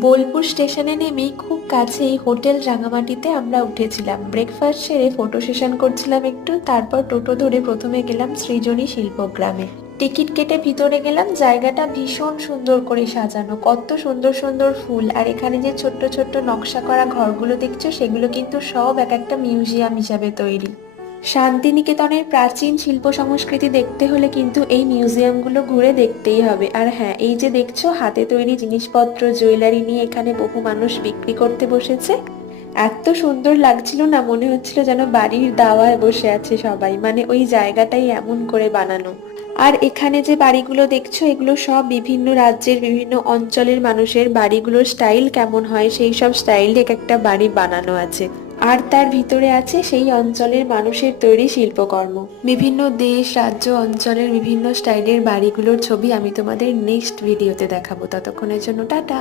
বোলপুর স্টেশনে নেমেই খুব কাছেই হোটেল রাঙামাটিতে আমরা উঠেছিলাম। ব্রেকফাস্ট সেরে ফটো সেশন করছিলাম একটু, তারপর টোটো ধরে প্রথমে গেলাম সৃজনী শিল্পগ্রামে। টিকিট কেটে ভিতরে গেলাম। জায়গাটা ভীষণ সুন্দর করে সাজানো, কত সুন্দর সুন্দর ফুল, আর এখানে যে ছোট্ট ছোট্ট নকশা করা ঘরগুলো দেখছো সেগুলো কিন্তু সব এক একটা মিউজিয়াম হিসাবে তৈরি। শান্তিনিকেতনের প্রাচীন শিল্প সংস্কৃতি দেখতে হলে কিন্তু এই মিউজিয়ামগুলো ঘুরে দেখতেই হবে। আর হ্যাঁ, এই যে দেখছো হাতে তৈরি জিনিসপত্র, জুয়েলারি নিয়ে এখানে বহু মানুষ বিক্রি করতে বসেছে। এত সুন্দর লাগছিল না, মনে হচ্ছিল যেন বাড়ির দাওয়ায় বসে আছে সবাই, মানে ওই জায়গাটাই এমন করে বানানো। আর এখানে যে বাড়িগুলো দেখছো এগুলো সব বিভিন্ন রাজ্যের বিভিন্ন অঞ্চলের মানুষের বাড়িগুলোর স্টাইল কেমন হয় সেই সব স্টাইলে এক একটা বাড়ি বানানো আছে। আর তার ভিতরে আছে সেই অঞ্চলের মানুষের তৈরি শিল্পকর্ম। বিভিন্ন দেশ, রাজ্য, অঞ্চলের বিভিন্ন স্টাইলের বাড়িগুলোর ছবি আমি তোমাদের নেক্সট ভিডিওতে দেখাবো। ততক্ষণের জন্য টাটা।